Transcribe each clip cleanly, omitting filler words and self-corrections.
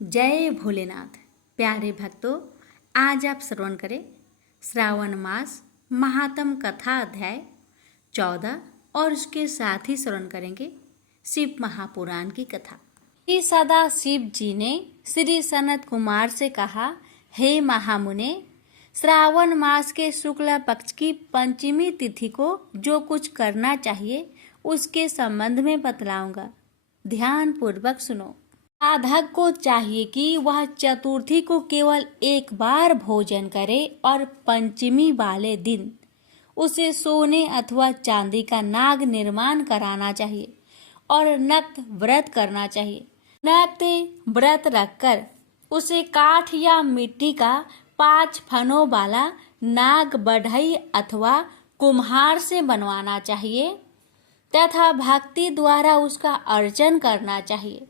जय भोलेनाथ। प्यारे भक्तों, आज आप श्रवण करें श्रावण मास महात्म कथा अध्याय 14 और उसके साथ ही श्रवण करेंगे शिव महापुराण की कथा। श्री सदा शिव जी ने श्री सनत कुमार से कहा, हे महामुने, श्रावण मास के शुक्ल पक्ष की पंचमी तिथि को जो कुछ करना चाहिए उसके संबंध में बतलाऊंगा। ध्यान पूर्वक सुनो। साधक को चाहिए कि वह चतुर्थी को केवल एक बार भोजन करे और पंचमी वाले दिन उसे सोने अथवा चांदी का नाग निर्माण कराना चाहिए और नक्त व्रत करना चाहिए। नक्त व्रत रखकर उसे काठ या मिट्टी का 5 फनों वाला नाग बढ़ई अथवा कुम्हार से बनवाना चाहिए तथा भक्ति द्वारा उसका अर्चन करना चाहिए।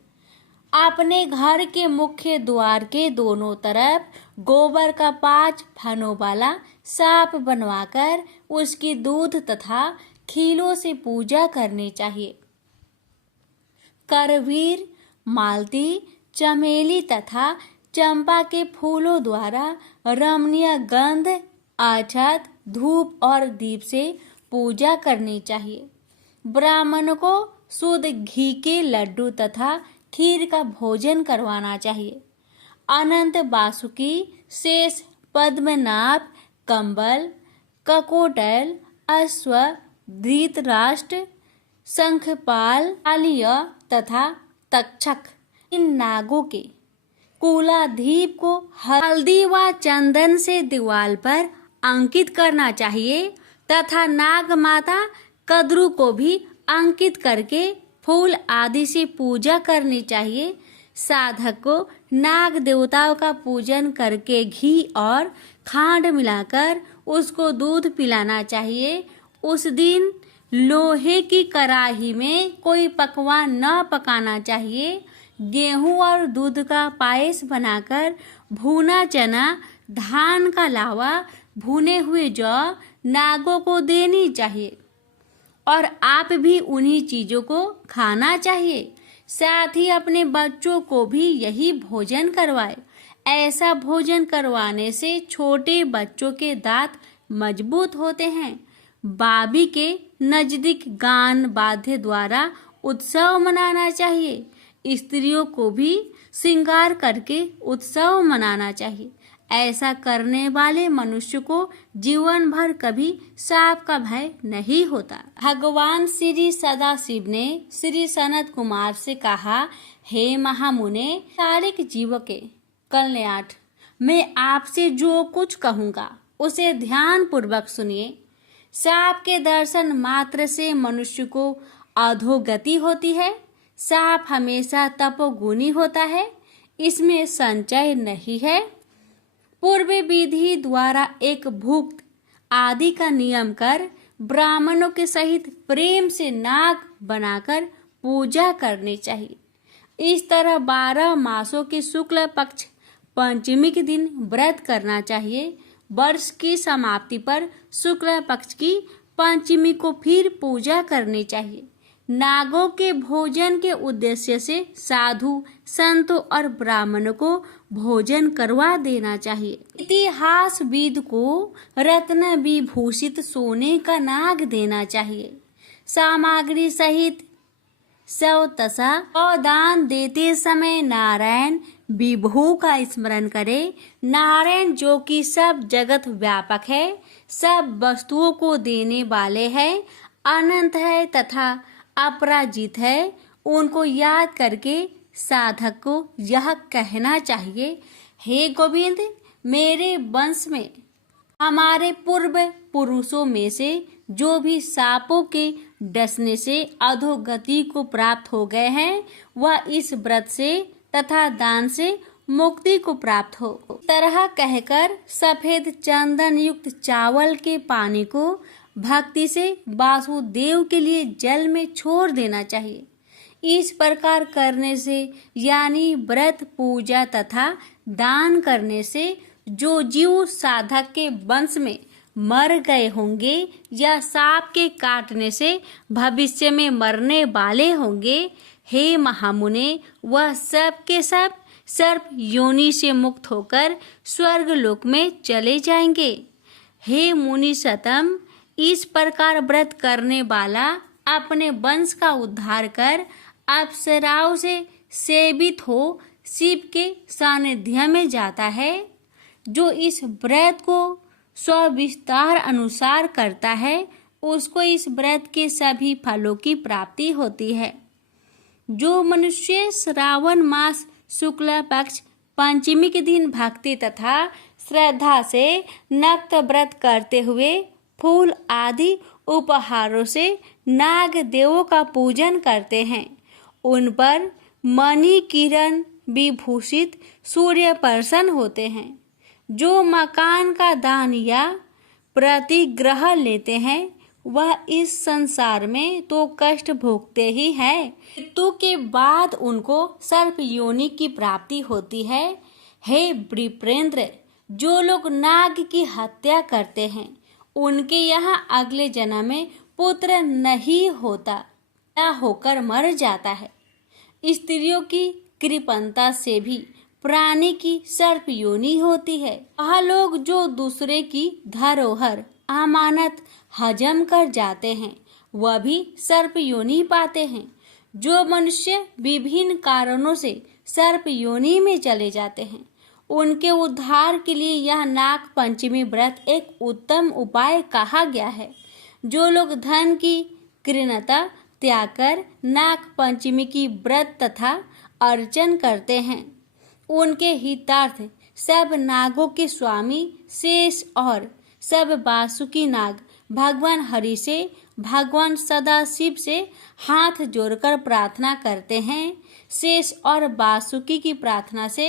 अपने घर के मुख्य द्वार के दोनों तरफ गोबर का 5 फनों वाला सांप बनवाकर उसकी दूध तथा खीलों से पूजा करनी चाहिए। करवीर, मालती, चमेली तथा चंपा के फूलों द्वारा रमणीय गंध, अक्षत, धूप और दीप से पूजा करनी चाहिए। ब्राह्मण को शुद्ध घी के लड्डू तथा खीर का भोजन करवाना चाहिए। अनंत बासुकी, शेष, पद्मनाभ, कंबल, ककोटल, अश्व, धृतराष्ट्र, शंखपाल, कालिय तथा तक्षक इन नागों के कुलाधीप को हल्दी व चंदन से दीवार पर अंकित करना चाहिए तथा नाग माता कद्रू को भी अंकित करके फूल आदि से पूजा करनी चाहिए। साधक को नाग देवताओं का पूजन करके घी और खांड मिलाकर उसको दूध पिलाना चाहिए। उस दिन लोहे की कड़ाही में कोई पकवान न पकाना चाहिए। गेहूं और दूध का पायस बनाकर भुना चना, धान का लावा, भुने हुए जौ नागों को देनी चाहिए और आप भी उन्हीं चीजों को खाना चाहिए। साथ ही अपने बच्चों को भी यही भोजन करवाए। ऐसा भोजन करवाने से छोटे बच्चों के दांत मजबूत होते हैं। बाबी के नजदीक गान वाद्य द्वारा उत्सव मनाना चाहिए। स्त्रियों को भी श्रृंगार करके उत्सव मनाना चाहिए। ऐसा करने वाले मनुष्य को जीवन भर कभी सांप का भय नहीं होता। भगवान श्री सदाशिव ने श्री सनत कुमार से कहा, हे महामुने, सारिक जीव के कल्याण मैं आपसे जो कुछ कहूँगा उसे ध्यान पूर्वक सुनिए। सांप के दर्शन मात्र से मनुष्य को अधोगति होती है। सांप हमेशा तपोगुणी होता है, इसमें संचय नहीं है। पूर्व विधि द्वारा एक भुक्त आदि का नियम कर ब्राह्मणों के सहित प्रेम से नाग बनाकर पूजा करनी चाहिए। इस तरह 12 मासों के शुक्ल पक्ष पंचमी के दिन व्रत करना चाहिए। वर्ष की समाप्ति पर शुक्ल पक्ष की पंचमी को फिर पूजा करनी चाहिए। नागों के भोजन के उद्देश्य से साधु, संतों और ब्राह्मणों को भोजन करवा देना चाहिए। इतिहासविद को रत्न विभूषित सोने का नाग देना चाहिए। सामग्री सहित सवतसा और दान देते समय नारायण विभू का स्मरण करें। नारायण जो कि सब जगत व्यापक है, सब वस्तुओं को देने वाले हैं, अनंत है तथा अपराजित है, उनको याद करके साधक को यह कहना चाहिए, हे गोविंद, मेरे वंश में हमारे पूर्व पुरुषों में से जो भी सांपों के डसने से अधोगति को प्राप्त हो गए हैं, वह इस व्रत से तथा दान से मुक्ति को प्राप्त हो। तरह कहकर सफेद चंदन युक्त चावल के पानी को भक्ति से वासुदेव के लिए जल में छोड़ देना चाहिए। इस प्रकार करने से यानी व्रत, पूजा तथा दान करने से जो जीव साधक के वंश में मर गए होंगे या सांप के काटने से भविष्य में मरने वाले होंगे, हे महामुने, वह सब के सब सर्प योनि से मुक्त होकर स्वर्ग लोक में चले जाएंगे। हे मुनि सतम, इस प्रकार व्रत करने वाला अपने वंश का उद्धार कर अप्सराओं से सेवित हो शिव के सानिध्य में जाता है। जो इस व्रत को स्वविस्तार अनुसार करता है उसको इस व्रत के सभी फलों की प्राप्ति होती है। जो मनुष्य श्रावण मास शुक्ल पक्ष पंचमी के दिन भक्ति तथा श्रद्धा से नक्त व्रत करते हुए फूल आदि उपहारों से नाग देवों का पूजन करते हैं, उन पर मणि किरण विभूषित सूर्य प्रसन्न होते हैं। जो मकान का दान या प्रतिग्रह लेते हैं वह इस संसार में तो कष्ट भोगते ही हैं, मृत्यु के बाद उनको सर्प योनि की प्राप्ति होती है। हे वृप्रेंद्र, जो लोग नाग की हत्या करते हैं उनके यहाँ अगले जन्म में पुत्र नहीं होता या होकर मर जाता है। स्त्रियों की कृपणता से भी प्राणी की सर्प योनि होती है। वह लोग जो दूसरे की धरोहर अमानत हजम कर जाते हैं वह भी सर्प योनि पाते हैं। जो मनुष्य विभिन्न कारणों से सर्प योनि में चले जाते हैं उनके उद्धार के लिए यह नाग पंचमी व्रत एक उत्तम उपाय कहा गया है। जो लोग धन की कृणता त्याग कर नाग पंचमी की व्रत तथा अर्चन करते हैं उनके हितार्थ सब नागों के स्वामी शेष और सब वासुकी नाग भगवान हरि से भगवान सदाशिव से हाथ जोड़कर प्रार्थना करते हैं। शेष और वासुकी की प्रार्थना से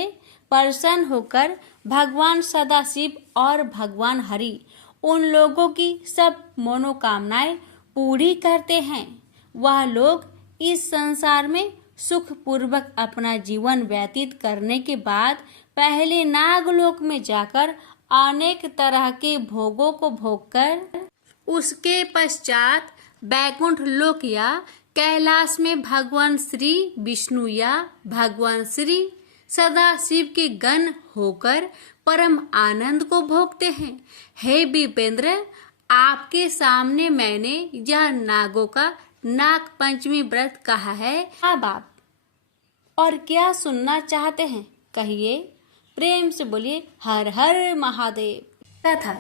प्रसन्न होकर भगवान सदाशिव और भगवान हरि उन लोगों की सब मनोकामनाएं पूरी करते हैं। वह लोग इस संसार में सुख पूर्वक अपना जीवन व्यतीत करने के बाद पहले नागलोक में जाकर अनेक तरह के भोगों को भोगकर उसके पश्चात बैकुंठ लोक या कैलाश में भगवान श्री विष्णु या भगवान श्री सदाशिव के गण होकर परम आनंद को भोगते हैं। हे विपेंद्र, आपके सामने मैंने यह नागों का नाग पंचमी व्रत कहा है। अब आप और क्या सुनना चाहते हैं कहिए। प्रेम से बोलिए हर हर महादेव। कथा।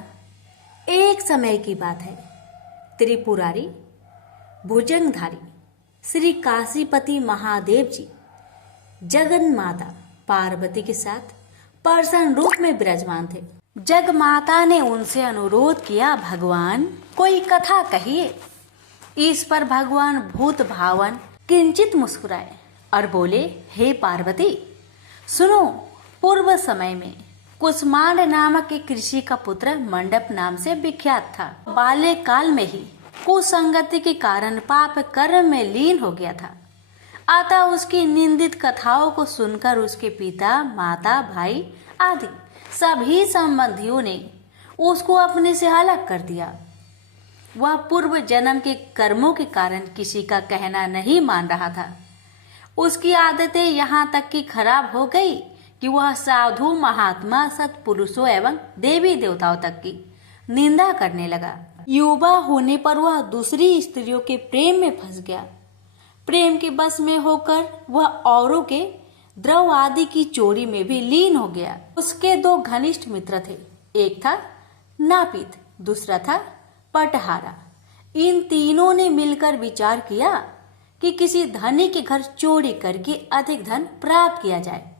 एक समय की बात है। त्रिपुरारी भुजंगधारी श्री काशीपति महादेव जी जगन माता पार्वती के साथ प्रसन्न रूप में विराजमान थे। जग माता ने उनसे अनुरोध किया, भगवान कोई कथा कहिए। इस पर भगवान भूत भावन किंचित मुस्कुराए और बोले, हे पार्वती सुनो, पूर्व समय में कुसमांड नामक एक ऋषि का पुत्र मंडप नाम से विख्यात था। बाल्यकाल में ही कुसंगति के कारण पाप कर्म में लीन हो गया था। अतः उसकी निंदित कथाओं को सुनकर उसके पिता, माता, भाई आदि सभी संबंधियों ने उसको अपने से अलग कर दिया। वह पूर्व जन्म के कर्मों के कारण किसी का कहना नहीं मान रहा था। उसकी आदतें यहाँ तक कि खराब हो गई कि वह साधु, महात्मा, सत्पुरुषों एवं देवी देवताओं तक की निंदा करने लगा। युवा होने पर वह दूसरी स्त्रियों के प्रेम में फंस गया। प्रेम के बस में होकर वह औरों के द्रव आदि की चोरी में भी लीन हो गया। उसके दो घनिष्ठ मित्र थे, एक था नापित, दूसरा था पटहारा। इन तीनों ने मिलकर विचार किया कि किसी धनी के घर चोरी करके अधिक धन प्राप्त किया जाए।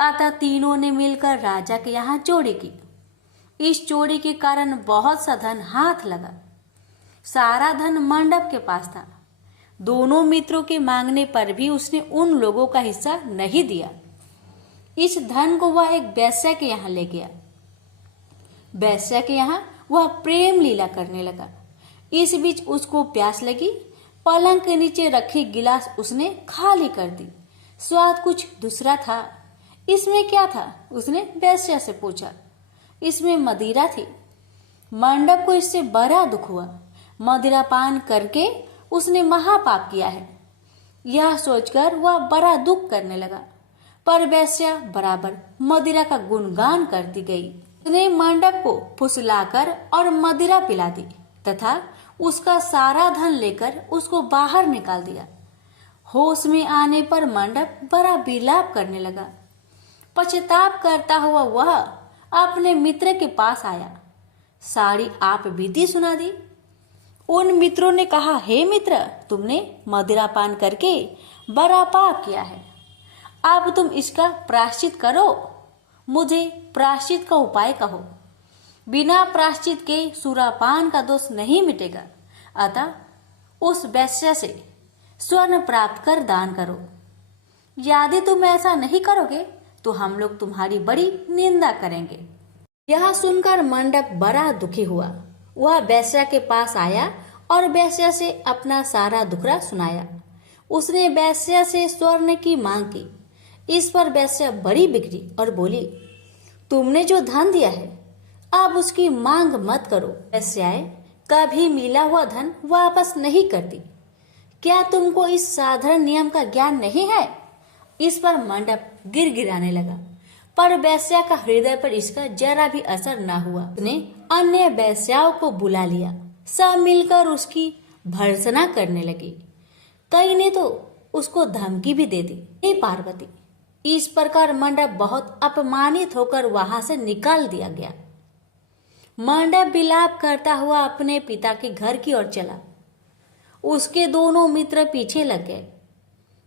अतः तीनों ने मिलकर राजा के यहाँ चोरी की। इस चोरी के कारण बहुत सा धन हाथ लगा। सारा धन मंडप के पास था। दोनों मित्रों के मांगने पर भी उसने उन लोगों का हिस्सा नहीं दिया। इस धन को वह एक वैश्य के यहाँ ले गया। वैश्य के यहाँ वह प्रेम लीला करने लगा। इस बीच उसको प्यास लगी। पलंग के नीचे रखी गिलास उसने खाली कर दी। स्वाद कुछ दूसरा था। इसमें क्या था? उसने वैश्य से पूछा। इसमें मदिरा थी। मंडप को इससे बड़ा दुख हुआ। मदिरा पान करके उसने महापाप किया है। यह सोचकर वह बड़ा दुख करने लगा। पर वैश्या बराबर मदिरा का गुणगान करती गई। उसने मंडप को फुसलाकर और मदिरा पिला दी तथा उसका सारा धन लेकर उसको बाहर निकाल दिया। होश में आने पर मंडप बड़ा विलाप करने लगा। पश्चाताप करता हुआ वह अपने मित्र के पास आया। सारी आप बीती सुना दी। उन मित्रों ने कहा, हे मित्र, तुमने मदिरा पान करके बड़ा पाप किया है। अब तुम इसका प्रायश्चित करो। मुझे प्रायश्चित का उपाय कहो। बिना प्रायश्चित के सुरापान का दोष नहीं मिटेगा। अतः उस वैश्य से स्वर्ण प्राप्त कर दान करो। यदि तुम ऐसा नहीं करोगे तो हम लोग तुम्हारी बड़ी निंदा करेंगे। यह सुनकर मंडप बड़ा दुखी हुआ। वह वैश्या के पास आया और वैश्या से अपना सारा दुखड़ा सुनाया। उसने वैश्या से स्वर्ण की मांग की। इस पर वैश्या बड़ी बिगड़ी और बोली, तुमने जो धन दिया है अब उसकी मांग मत करो। वैश्याएं कभी मिला हुआ धन वापस नहीं करती। क्या तुमको इस साधारण नियम का ज्ञान नहीं है? इस पर मंडप गिड़गिड़ाने लगा, पर वैश्या का हृदय पर इसका जरा भी असर न हुआ। उसने अन्य वैश्याओं को बुला लिया। सब मिलकर उसकी भर्त्सना करने लगी। कई ने तो उसको धमकी भी दे दी, हे पार्वती। इस प्रकार मंडप बहुत अपमानित होकर वहां से निकाल दिया गया। मंडप विलाप करता हुआ अपने पिता के घर की ओर चला। उसके दोनों मित्र पीछे लग गए।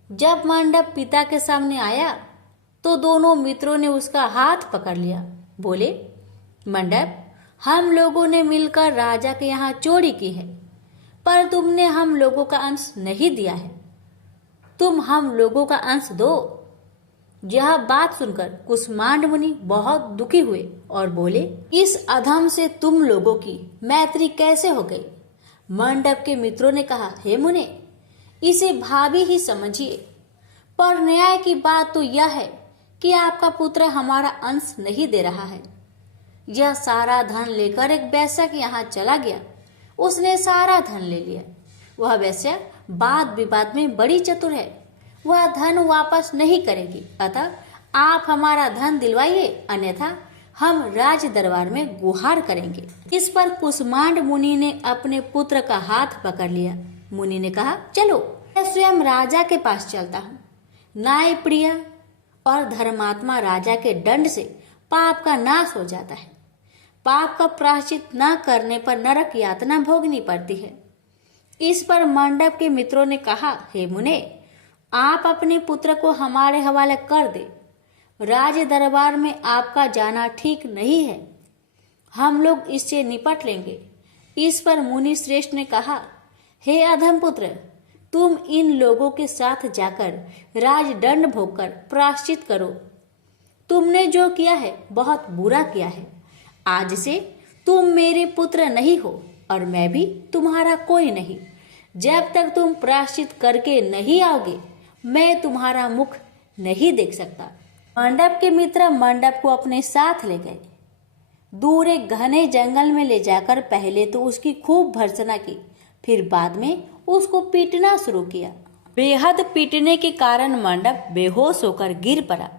जब मंडप पिता के सामने आया तो दोनों मित्रों ने उसका हाथ पकड़ लिया। बोले, मंडप, हम लोगों ने मिलकर राजा के यहाँ चोरी की है, पर तुमने हम लोगों का अंश नहीं दिया है। तुम हम लोगों का अंश दो। यह बात सुनकर कुष्मांड मुनि बहुत दुखी हुए और बोले, इस अधम से तुम लोगों की मैत्री कैसे हो गई? मंडप के मित्रों ने कहा, हे मुने, इसे भाभी ही समझिए, पर न्याय की बात तो यह है कि आपका पुत्र हमारा अंश नहीं दे रहा है। यह सारा धन लेकर एक वैश्या के यहाँ चला गया। उसने सारा धन ले लिया। वह वैश्या वाद विवाद में बड़ी चतुर है। वह धन वापस नहीं करेगी। अतः आप हमारा धन दिलवाइए, अन्यथा हम राज दरबार में गुहार करेंगे। इस पर कुष्मांड मुनि ने अपने पुत्र का हाथ पकड़ लिया। मुनि ने कहा, चलो मैं स्वयं राजा के पास चलता हूँ। न्याय प्रिय और धर्मात्मा राजा के दंड से पाप का नाश हो जाता है। पाप का प्रायश्चित न करने पर नरक यातना भोगनी पड़ती है। इस पर मंडप के मित्रों ने कहा, हे मुने, आप अपने पुत्र को हमारे हवाले कर दे। राज दरबार में आपका जाना ठीक नहीं है। हम लोग इससे निपट लेंगे। इस पर मुनि श्रेष्ठ ने कहा, हे अधम पुत्र, तुम इन लोगों के साथ जाकर राजदंड भोगकर प्रायश्चित करो। तुमने जो किया है बहुत बुरा किया है। आज से तुम मेरे पुत्र नहीं हो और मैं भी तुम्हारा कोई नहीं। जब तक तुम प्रायश्चित करके नहीं आओगे मैं तुम्हारा मुख नहीं देख सकता। मंडप के मित्र मंडप को अपने साथ ले गए। दूर एक घने जंगल में ले जाकर पहले तो उसकी खूब भर्त्सना की, फिर बाद में उसको पीटना शुरू किया। बेहद पीटने के कारण मंडप बेहोश होकर गिर पड़ा।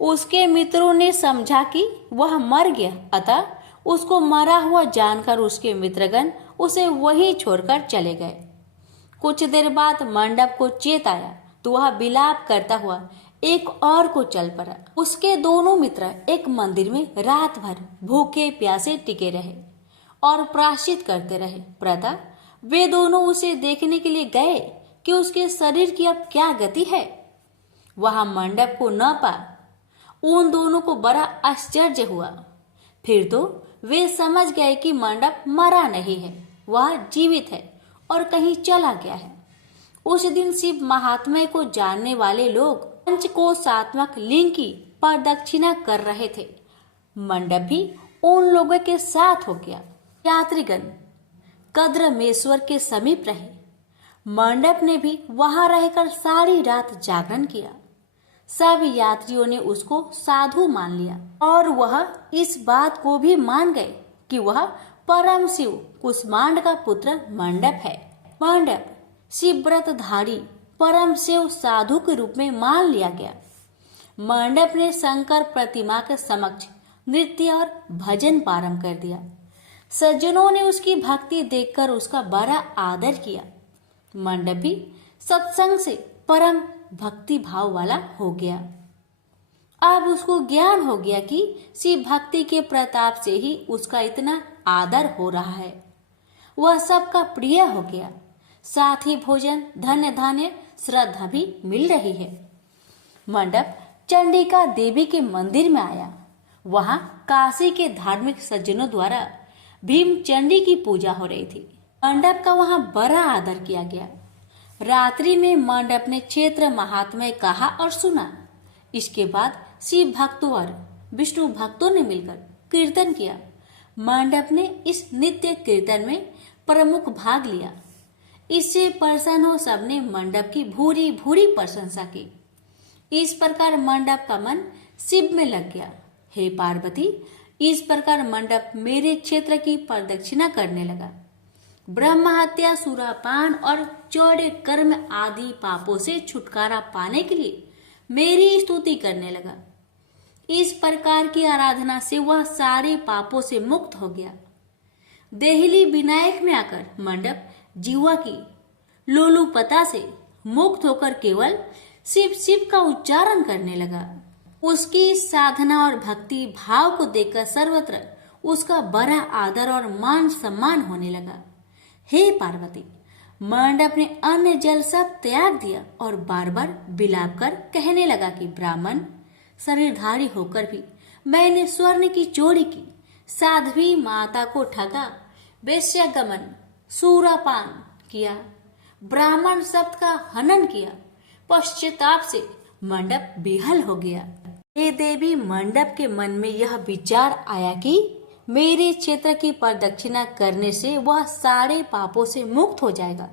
उसके मित्रों ने समझा कि वह मर गया, अतः उसको मरा हुआ जानकर उसके मित्रगण उसे वहीं छोड़कर चले गए। कुछ देर बाद मंडप को चेत आया तो वह विलाप करता हुआ एक और को चल पड़ा। उसके दोनों मित्र एक मंदिर में रात भर भूखे प्यासे टिके रहे और प्रायश्चित करते रहे। प्रातः वे दोनों उसे देखने के लिए गए कि उसके शरीर की अब क्या गति है। वहां मंडप को न पा उन दोनों को बड़ा आश्चर्य हुआ। फिर तो वे समझ गए कि मंडप मरा नहीं है, वह जीवित है और कहीं चला गया है। उस दिन शिव महात्म्य को जानने वाले लोग पंचकोशात्मक लिंग की प्रदक्षिणा कर रहे थे। मंडप भी उन लोगों के साथ हो गया। यात्रीगण कद्रमेश्वर के समीप रहे। मंडप ने भी वहां रहकर सारी रात जागरण किया। सब यात्रियों ने उसको साधु मान लिया और वह इस बात को भी मान गए कि वह परम शिव कुष्मांड का पुत्र मंडप है। मंडप शिवव्रतधारी परम शिव साधु के रूप में मान लिया गया। मंडप ने शंकर प्रतिमा के समक्ष नृत्य और भजन प्रारंभ कर दिया। सज्जनों ने उसकी भक्ति देखकर उसका बड़ा आदर किया। मंडप भी सत्संग से परम भक्ति भाव वाला हो गया। अब उसको ज्ञान हो गया कि शिव भक्ति के प्रताप से ही उसका इतना आदर हो रहा है। वह सबका प्रिय हो गया। साथ ही भोजन, धन्य धान्य, श्रद्धा भी मिल रही है। मंडप चंडिका देवी के मंदिर में आया। वहां काशी के धार्मिक सज्जनों द्वारा भीम चंडी की पूजा हो रही थी। मंडप का वहां बड़ा आदर किया गया। रात्रि में मंडप ने क्षेत्र महात्म्य कहा और सुना। इसके बाद शिव भक्तों और विष्णु भक्तों ने मिलकर कीर्तन किया। मंडप ने इस नित्य कीर्तन में प्रमुख भाग लिया। इससे प्रसन्न हो सबने मंडप की भूरी भूरी प्रशंसा की। इस प्रकार मंडप का मन शिव में लग गया। हे पार्वती, इस प्रकार मंडप मेरे क्षेत्र की प्रदक्षिणा करने लगा। ब्रह्म हत्या, सुरापान और चौड़े कर्म आदि पापों से छुटकारा पाने के लिए मेरी स्तुति करने लगा। इस प्रकार की आराधना से वह सारे पापों से मुक्त हो गया। देहली विनायक में आकर मंडप जीवा की लोलुपता से मुक्त होकर केवल शिव शिव का उच्चारण करने लगा। उसकी साधना और भक्ति भाव को देखकर सर्वत्र उसका बड़ा आदर और मान सम्मान होने लगा। हे पार्वती, मंडप ने अन्न जल सब त्याग दिया और बार बार बिलाप कर कहने लगा कि ब्राह्मण शरीरधारी होकर भी मैंने स्वर्ण की चोरी की, साध्वी माता को ठगा, वेश्यागमन, सूरापान किया, ब्राह्मण शब्द का हनन किया। पश्चाताप से मंडप बेहाल हो गया। हे देवी, मंडप के मन में यह विचार आया कि मेरे क्षेत्र की प्रदक्षिणा करने से वह सारे पापों से मुक्त हो जाएगा।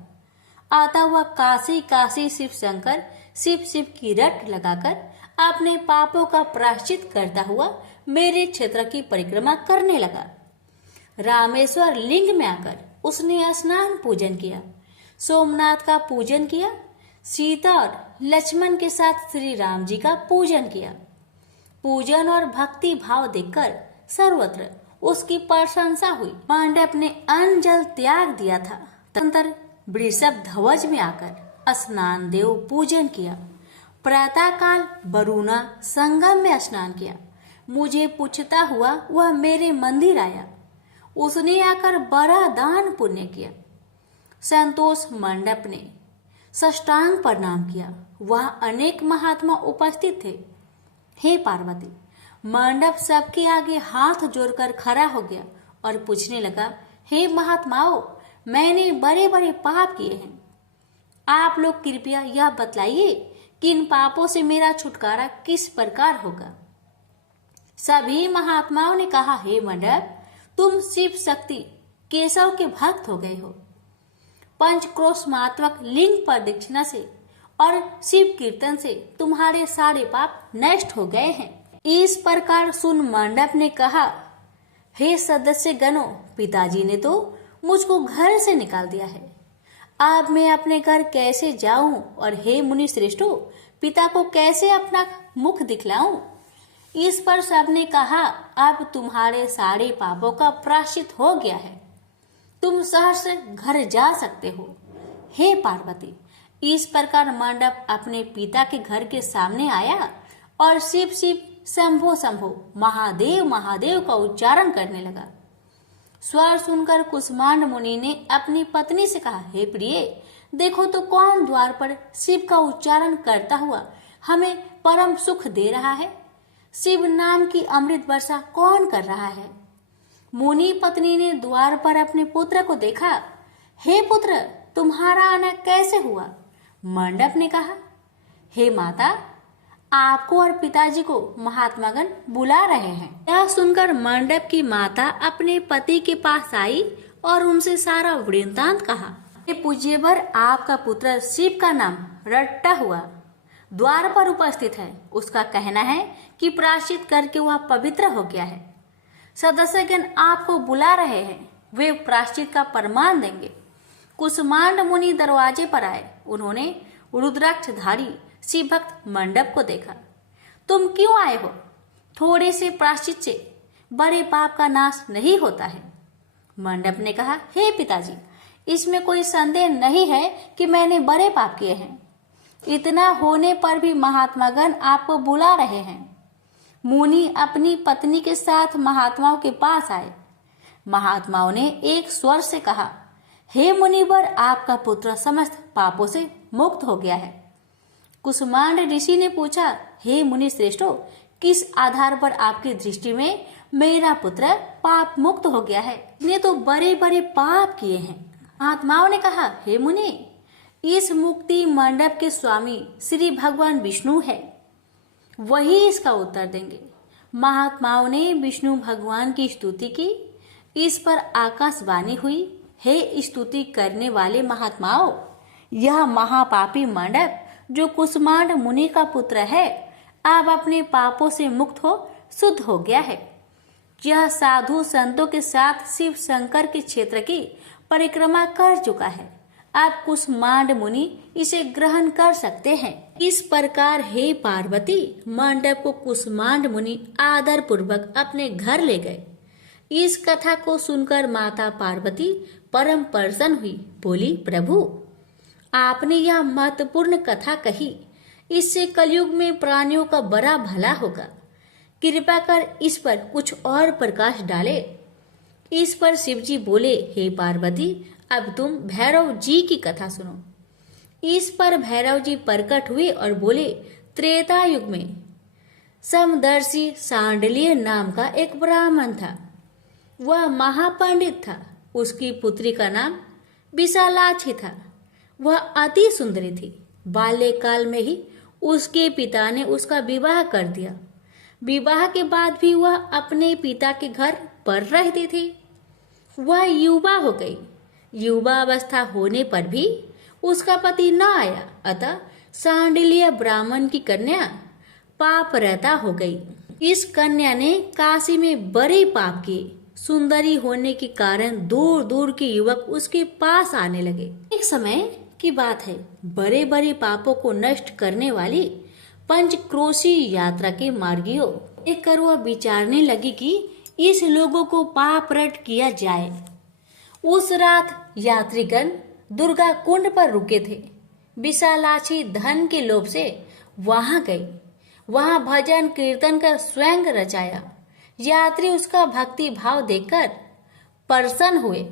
अतः वह काशी काशी शिव शंकर शिव शिव की रट लगाकर अपने पापों का प्रायश्चित करता हुआ मेरे क्षेत्र की परिक्रमा करने लगा। रामेश्वर लिंग में आकर उसने स्नान पूजन किया, सोमनाथ का पूजन किया, सीता और लक्ष्मण के साथ श्री राम जी का पूजन किया। पूजन और भक्ति भाव देखकर सर्वत्र उसकी प्रशंसा हुई। मंडप ने अन्न जल त्याग दिया था। तदनंतर वृषभ ध्वज में आकर स्नान देव पूजन किया। प्रातः काल वरुणा संगम में स्नान किया। मुझे पूछता हुआ वह मेरे मंदिर आया। उसने आकर बड़ा दान पुण्य किया। संतोष मंडप ने साष्टांग प्रणाम किया। वह अनेक महात्मा उपस्थित थे। हे पार्वती, मंडप सबके आगे हाथ जोड़कर खड़ा हो गया और पूछने लगा, हे महात्माओं, मैंने बड़े बड़े पाप किए हैं। आप लोग कृपया यह बतलाइए कि इन पापों से मेरा छुटकारा किस प्रकार होगा। सभी महात्माओं ने कहा, हे मंडप, तुम शिव शक्ति केशव के भक्त हो गए हो। पंचक्रोशमात्मक लिंग प्रदक्षिणा से और शिव कीर्तन से तुम्हारे सारे पाप नष्ट हो गए हैं। इस प्रकार सुन मंडप ने कहा, हे सदस्य गणों, पिताजी ने तो मुझको घर से निकाल दिया है। अब मैं अपने घर कैसे जाऊं और हे मुनि श्रेष्ठों, पिता को कैसे अपना मुख दिखलाऊं। इस पर सबने कहा, अब तुम्हारे सारे पापों का प्रायश्चित हो गया है, तुम सहर्ष घर जा सकते हो। हे पार्वती, इस प्रकार मंडप अपने पिता के घर के सामने आया और शिव शिव शंभो शंभो महादेव महादेव का उच्चारण करने लगा। स्वर सुनकर कुष्मांड मुनि ने अपनी पत्नी से कहा, हे प्रिय, देखो तो कौन द्वार पर शिव का उच्चारण करता हुआ हमें परम सुख दे रहा है। शिव नाम की अमृत वर्षा कौन कर रहा है। मुनि पत्नी ने द्वार पर अपने पुत्र को देखा। हे पुत्र, तुम्हारा आना कैसे हुआ। मंडप ने कहा, हे माता, आपको और पिताजी को महात्मागण बुला रहे हैं। यह सुनकर मंडप की माता अपने पति के पास आई और उनसे सारा वृत्तांत कहा। हे पूज्यवर, आपका पुत्र शिव का नाम रट्टा हुआ द्वार पर उपस्थित है। उसका कहना है कि प्रायश्चित करके वह पवित्र हो गया है। सदस्यगण आपको बुला रहे हैं, वे प्रायश्चित का प्रमाण देंगे। कुष्मांड मुनि दरवाजे पर आए। उन्होंने रुद्राक्षधारी शिव भक्त मंडप को देखा तुम क्यों आए हो? थोड़े से प्रायश्चित से बड़े पाप का नाश नहीं होता है। मंडप ने कहा, हे पिताजी, इसमें कोई संदेह नहीं है कि मैंने बड़े पाप किए हैं। इतना होने पर भी महात्मागण आपको बुला रहे हैं। मुनि अपनी पत्नी के साथ महात्माओं के पास आए। महात्माओं ने एक स्वर से कहा, हे मुनिवर, आपका पुत्र समस्त पापों से मुक्त हो गया है। कुसुमांड ऋषि ने पूछा, हे मुनि श्रेष्ठो, किस आधार पर आपकी दृष्टि में मेरा पुत्र पाप मुक्त हो गया है? इसने तो बड़े बड़े पाप किए हैं। महात्माओं ने कहा, हे मुनि, इस मुक्ति मंडप के स्वामी श्री भगवान विष्णु है, वही इसका उत्तर देंगे। महात्माओं ने विष्णु भगवान की स्तुति की। इस पर आकाशवाणी हुई, हे स्तुति करने वाले महात्माओं, यह महापापी मंडप जो कुसुमांड मुनि का पुत्र है, अब अपने पापों से मुक्त हो शुद्ध हो गया है। यह साधु संतों के साथ शिव शंकर के क्षेत्र की परिक्रमा कर चुका है। अब कुसुमांड मुनि इसे ग्रहण कर सकते हैं। इस प्रकार हे पार्वती, मंडप को कुसुमांड मुनि आदर पूर्वक अपने घर ले गए। इस कथा को सुनकर माता पार्वती परम प्रसन्न हुई। बोली, प्रभु, आपने यह महत्वपूर्ण कथा कही, इससे कलयुग में प्राणियों का बड़ा भला होगा। कृपा कर इस पर कुछ और प्रकाश डाले। इस पर शिवजी बोले, हे पार्वती, अब तुम भैरव जी की कथा सुनो। इस पर भैरव जी प्रकट हुए और बोले, त्रेता युग में समदर्शी सांडल्य नाम का एक ब्राह्मण था। वह महापंडित था। उसकी पुत्री का नाम विशालाक्षी था। वह अति सुंदरी थी। बाल्यकाल में ही उसके पिता ने उसका विवाह कर दिया। विवाह के बाद भी वह अपने पिता के घर पर रहती थी। वह युवा हो गई। युवा अवस्था होने पर भी उसका पति न आया, अतः सांडिल्य ब्राह्मण की कन्या पाप रहता हो गई। इस कन्या ने काशी में बड़े पाप किए। सुंदरी होने के कारण दूर दूर के युवक उसके पास आने लगे। एक समय की बात है, बड़े बड़े पापों को नष्ट करने वाली पंचक्रोशी यात्रा के मार्गियों एक कर वह विचारने लगी कि इस लोगों को पाप रट किया जाए। उस रात यात्रीगण दुर्गा कुंड पर रुके थे। विशालाक्षी धन के लोभ से वहां गई। वहां भजन कीर्तन कर स्वयं रचाया। यात्री उसका भक्ति भाव देखकर प्रसन्न हुए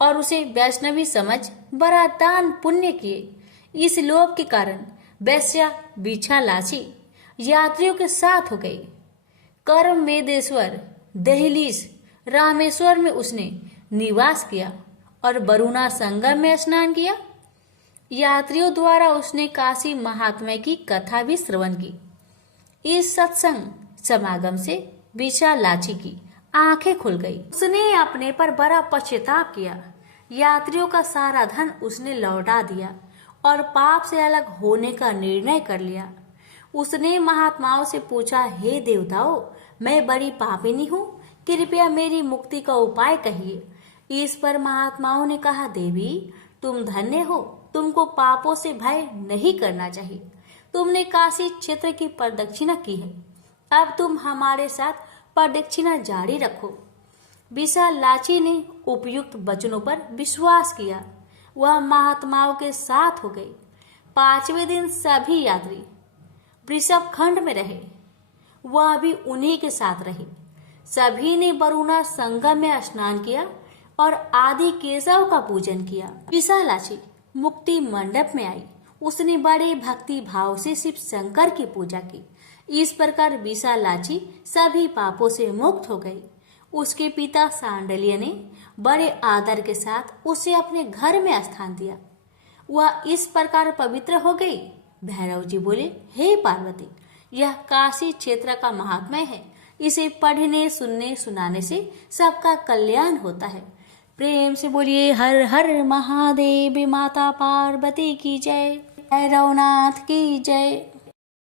और उसे वैष्णवी समझ बड़ा दान पुण्य किए। इस लोभ के कारण वैश्या विशालाक्षी यात्रियों के साथ हो गई। कर्म मेदेश्वर दहलीज रामेश्वर में उसने निवास किया और वरुणा संगम में स्नान किया। यात्रियों द्वारा उसने काशी महात्म्य की कथा भी श्रवण की। इस सत्संग समागम से विशालाक्षी की आंखें खुल गई। उसने अपने पर बड़ा पश्चाताप किया। यात्रियों का सारा धन उसने लौटा दिया और पाप से अलग होने का निर्णय कर लिया। उसने महात्माओं से पूछा, हे देवताओं, मैं बड़ी पापिनी हूँ, कृपया मेरी मुक्ति का उपाय कहिए। इस पर महात्माओं ने कहा, देवी, तुम धन्य हो, तुमको पापों से भय नहीं करना चाहिए। तुमने काशी क्षेत्र की प्रदक्षिणा की है, अब तुम हमारे साथ प्रदक्षिणा जारी रखो। विशालाक्षी ने उपयुक्त वचनों पर विश्वास किया। वह महात्माओं के साथ हो गई। 5वें दिन सभी यात्री वृषभ खंड में रहे। वह भी उन्हीं के साथ रहे। सभी ने वरुणा संगम में स्नान किया और आदि केशव का पूजन किया। विशालाक्षी मुक्ति मंडप में आई। उसने बड़े भक्ति भाव से शिव शंकर की पूजा की। इस प्रकार विशालाक्षी सभी पापों से मुक्त हो गई। उसके पिता सांडल्य ने बड़े आदर के साथ उसे अपने घर में स्थान दिया। वह इस प्रकार पवित्र हो गई। भैरव जी बोले, हे पार्वती, यह काशी क्षेत्र का महात्म्य है। इसे पढ़ने सुनने सुनाने से सबका कल्याण होता है। प्रेम से बोलिए हर हर महादेव। माता पार्वती की जय। भैरवनाथ की जय।